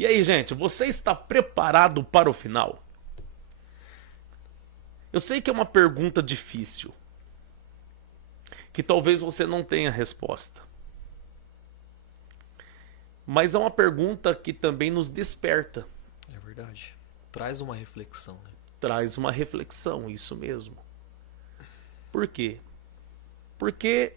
E aí, gente, você está preparado para o final? Eu sei que é uma pergunta difícil, que talvez você não tenha resposta. Mas é uma pergunta que também nos desperta. É verdade. Traz uma reflexão, né? Traz uma reflexão, isso mesmo. Por quê? Porque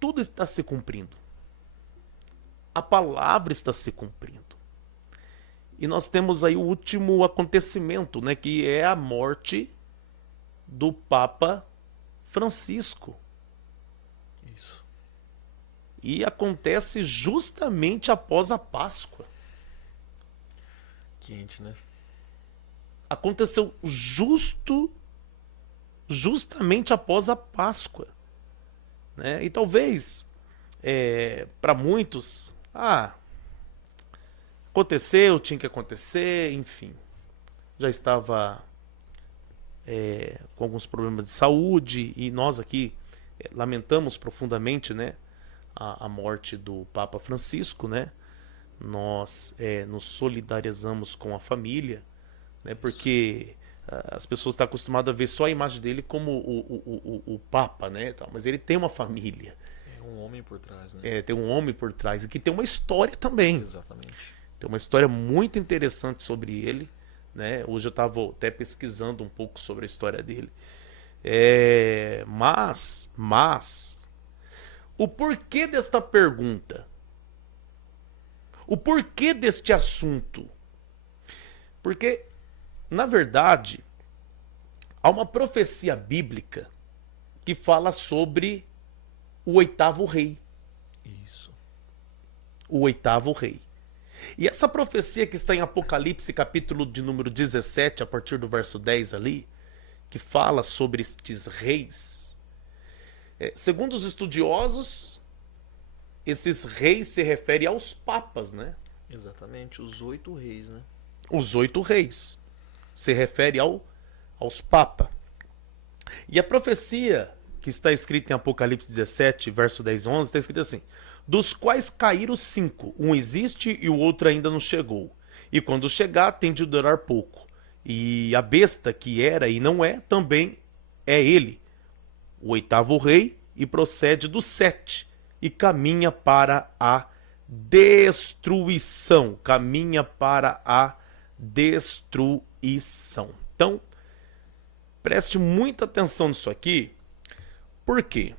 tudo está se cumprindo. A palavra está se cumprindo. E nós temos aí o último acontecimento, né, que é a morte do Papa Francisco. Isso. E acontece justamente após a Páscoa. Quente, né? Aconteceu justamente após a Páscoa, né? E talvez para muitos, aconteceu, tinha que acontecer, enfim, já estava com alguns problemas de saúde e nós aqui lamentamos profundamente, né, a morte do Papa Francisco, né? Nós nos solidarizamos com a família, né? Porque as pessoas estão acostumadas a ver só a imagem dele como o Papa, né? Mas ele tem uma família. É um homem por trás, né? Tem um homem por trás e que tem uma história também. Exatamente. Tem uma história muito interessante sobre ele, né? Hoje eu estava até pesquisando um pouco sobre a história dele. Mas o porquê desta pergunta? O porquê deste assunto? Porque, na verdade, há uma profecia bíblica que fala sobre o oitavo rei. Isso. O oitavo rei. E essa profecia que está em Apocalipse, capítulo de número 17, a partir do verso 10 ali, que fala sobre estes reis, segundo os estudiosos, esses reis se referem aos papas, né? Exatamente. Os 8 reis, né? Os 8 reis. Se refere aos papas. E a profecia que está escrita em Apocalipse 17, verso 10 e 11, está escrito assim: dos quais caíram 5, um existe e o outro ainda não chegou. E quando chegar, tem de durar pouco. E a besta que era e não é, também é ele, o oitavo rei, e procede do 7, e caminha para a destruição. Caminha para a destruição. Então, preste muita atenção nisso aqui. Por quê?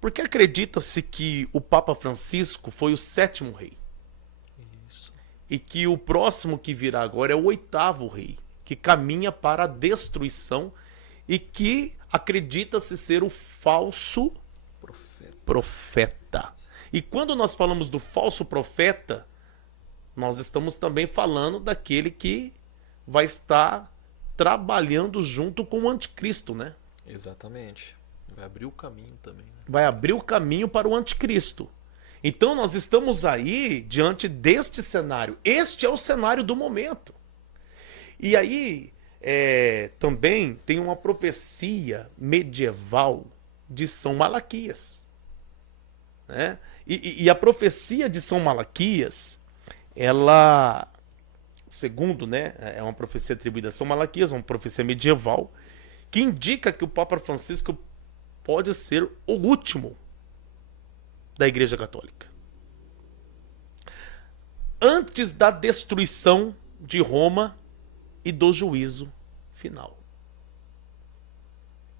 Porque acredita-se que o Papa Francisco foi o 7º rei. Isso. E que o próximo que virá agora é o 8º rei, que caminha para a destruição e que acredita-se ser o falso profeta. E quando nós falamos do falso profeta, nós estamos também falando daquele que vai estar trabalhando junto com o anticristo, né? Exatamente. Vai abrir o caminho também, né? Vai abrir o caminho para o anticristo. Então nós estamos aí diante deste cenário. Este é o cenário do momento. E aí também tem uma profecia medieval de São Malaquias, né? E a profecia de São Malaquias, ela, segundo, né, é uma profecia atribuída a São Malaquias, uma profecia medieval, que indica que o Papa Francisco pode ser o último da Igreja Católica. Antes da destruição de Roma e do juízo final.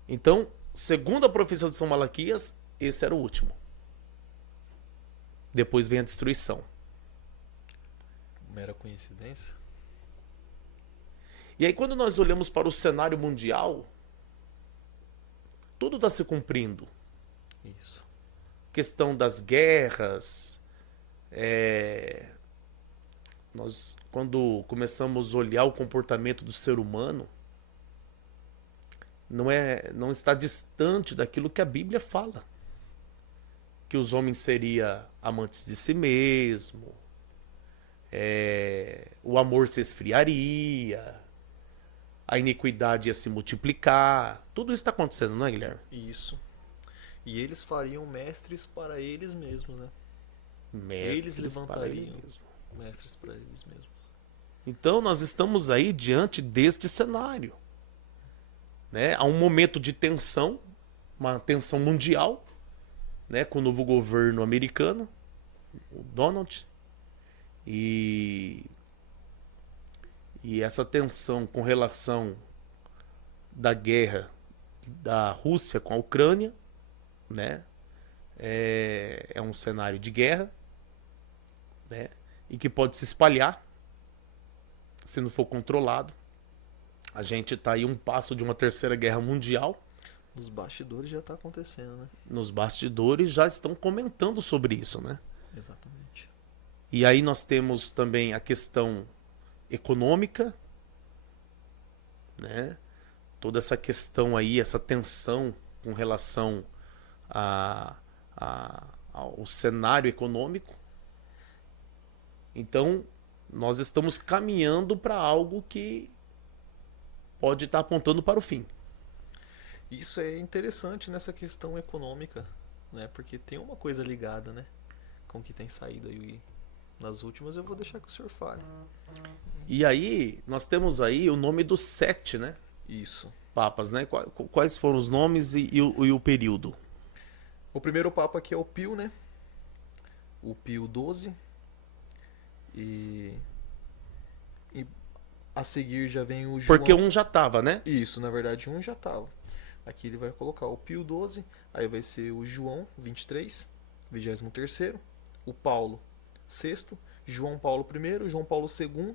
Então, segundo a profecia de São Malaquias, esse era o último. Depois vem a destruição. Mera coincidência? E aí, quando nós olhamos para o cenário mundial, tudo está se cumprindo. Isso. Questão das guerras. Nós, quando começamos a olhar o comportamento do ser humano, não está distante daquilo que a Bíblia fala. Que os homens seriam amantes de si mesmo, o amor se esfriaria, a iniquidade ia se multiplicar. Tudo isso está acontecendo, não é, Guilherme? Isso. E eles fariam mestres para eles mesmos, né? Mestres Eles levantariam para ele mesmo. mestres para eles mesmos. Então nós estamos aí diante deste cenário, né? Há um momento de tensão, uma tensão mundial, né? Com o novo governo americano, o Donald, e essa tensão com relação da guerra da Rússia com a Ucrânia, né? É um cenário de guerra, né? E que pode se espalhar se não for controlado. A gente está aí um passo de uma terceira guerra mundial. Nos bastidores já está acontecendo, né? Nos bastidores já estão comentando sobre isso, né? Exatamente. E aí nós temos também a questão econômica, né? Toda essa questão aí, essa tensão com relação ao cenário econômico. Então, nós estamos caminhando para algo que pode estar apontando para o fim. Isso é interessante nessa questão econômica, né? Porque tem uma coisa ligada, né? Com o que tem saído aí nas últimas, eu vou deixar que o senhor fale. E aí, nós temos aí o nome dos 7, né? Isso. Papas, né? Quais foram os nomes e o período? O primeiro papa aqui é o Pio, né? O Pio XII. E a seguir já vem o João. Porque um já estava, né? Isso, na verdade um já estava. Aqui ele vai colocar o Pio XII, aí vai ser o João 23, 23º, o Paulo VI, João Paulo I, João Paulo II,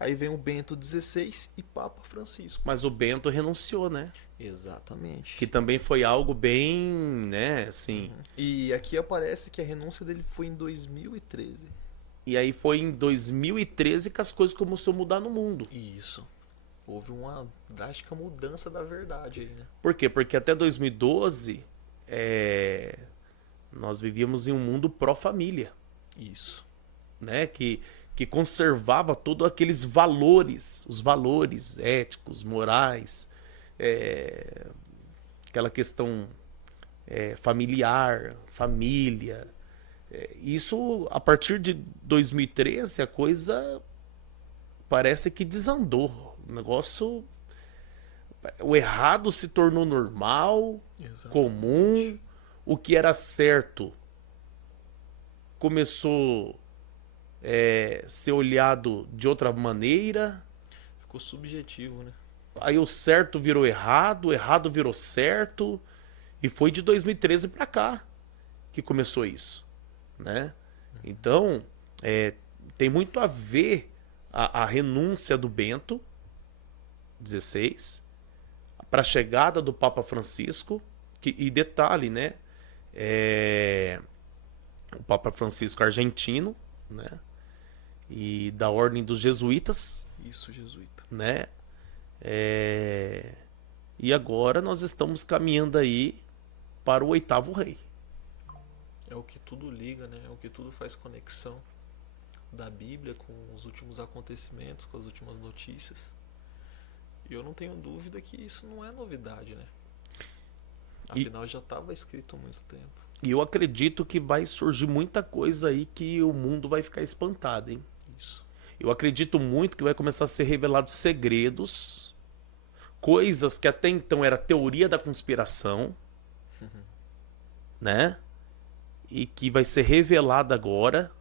aí vem o Bento XVI e Papa Francisco. Mas o Bento renunciou, né? Exatamente. Que também foi algo bem, né, assim... E aqui aparece que a renúncia dele foi em 2013. E aí foi em 2013 que as coisas começaram a mudar no mundo. Isso. Houve uma drástica mudança da verdade aí, né? Por quê? Porque até 2012 nós vivíamos em um mundo pró-família, Isso. né? Que conservava todos aqueles valores, os valores éticos, morais, aquela questão familiar, família. Isso, a partir de 2013, a coisa parece que desandou. O negócio... O errado se tornou normal, Exatamente. comum. O que era certo começou a ser olhado de outra maneira. Ficou subjetivo, né? Aí o certo virou errado, o errado virou certo. E foi de 2013 para cá que começou isso, né? Então, tem muito a ver a renúncia do Bento XVI para a chegada do Papa Francisco. E detalhe, né? O Papa Francisco argentino, né? E da ordem dos jesuítas, Isso, jesuíta. né? E agora nós estamos caminhando aí para o 8º rei. É o que tudo liga, né? É o que tudo faz conexão da Bíblia com os últimos acontecimentos, com as últimas notícias. E eu não tenho dúvida que isso não é novidade, né? Afinal, já estava escrito há muito tempo. E eu acredito que vai surgir muita coisa aí que o mundo vai ficar espantado, hein? Isso. Eu acredito muito que vai começar a ser revelados segredos, coisas que até então era teoria da conspiração, né? E que vai ser revelada agora.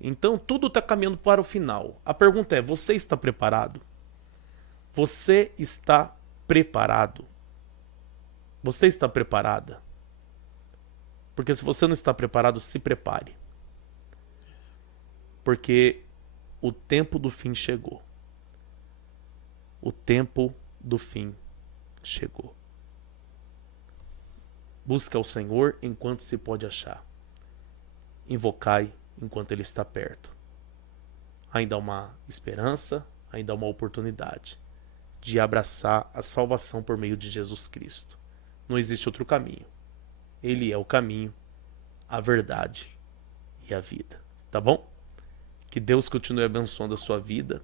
Então tudo está caminhando para o final. A pergunta é: você está preparado? Você está preparado? Você está preparada? Porque se você não está preparado, se prepare. Porque o tempo do fim chegou. O tempo do fim chegou. Busca o Senhor enquanto se pode achar. Invocai enquanto Ele está perto. Ainda há uma esperança, ainda há uma oportunidade de abraçar a salvação por meio de Jesus Cristo. Não existe outro caminho. Ele é o caminho, a verdade e a vida. Tá bom? Que Deus continue abençoando a sua vida.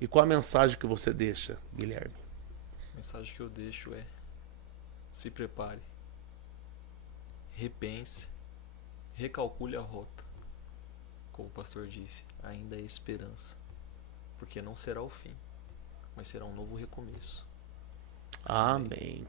E qual a mensagem que você deixa, Guilherme? A mensagem que eu deixo é: se prepare, repense, recalcule a rota, como o pastor disse, ainda é esperança. Porque não será o fim, mas será um novo recomeço. Amém.